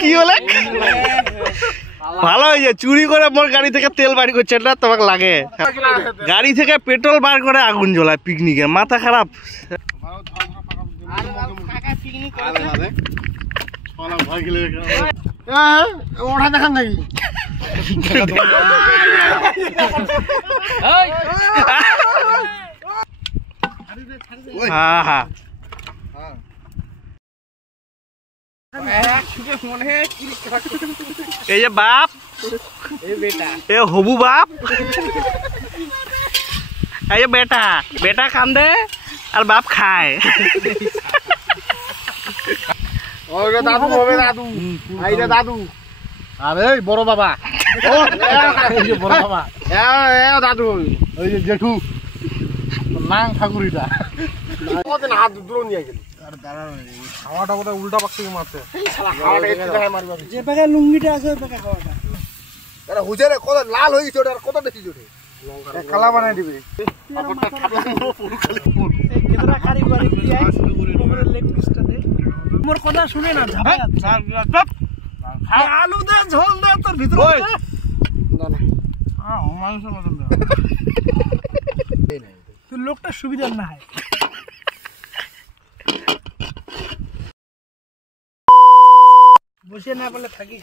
কি হলে ভালো হয়েছে চুরি করে মোর গাড়ি থেকে তেল বাড়ি করছে না তোমাকে লাগে গাড়ি থেকে পেট্রোল বার করে আগুন জ্বলায় পিকনিকে মাথা খারাপ ওঠা দেখান নাকি হ্যাঁ হ্যাঁ এই যে বাপ এ হবু বাপ এই যে বেটা বেটা কান্দে আর বাপ খায় দাদু হবে দাদু এইটা দাদু আরে বড় বাবা বড় বাবা দাদু ওই যে জেঠু নাং ঠাকুরিটা কতদিন হাত দূর নিয়ে গেল খাওয়াটা বোধহয় উল্টা পাক থেকে মারছে যে পাকে লুঙ্গিটা আছে ওই পাকে খাওয়াটা আরে হুজেরে কত লাল হয়ে গেছে ওটা কত দেখি জোরে কালা বানাই দিবে কেতরা কারিগরি কি আই ওপরে লেগ পিসটা দে মোর কথা শুনে না আলু দে ঝোল দে তোর ভিতর না না মাংস মতন দে তুই লোকটা সুবিধার না হয় বসে না বলে থাকি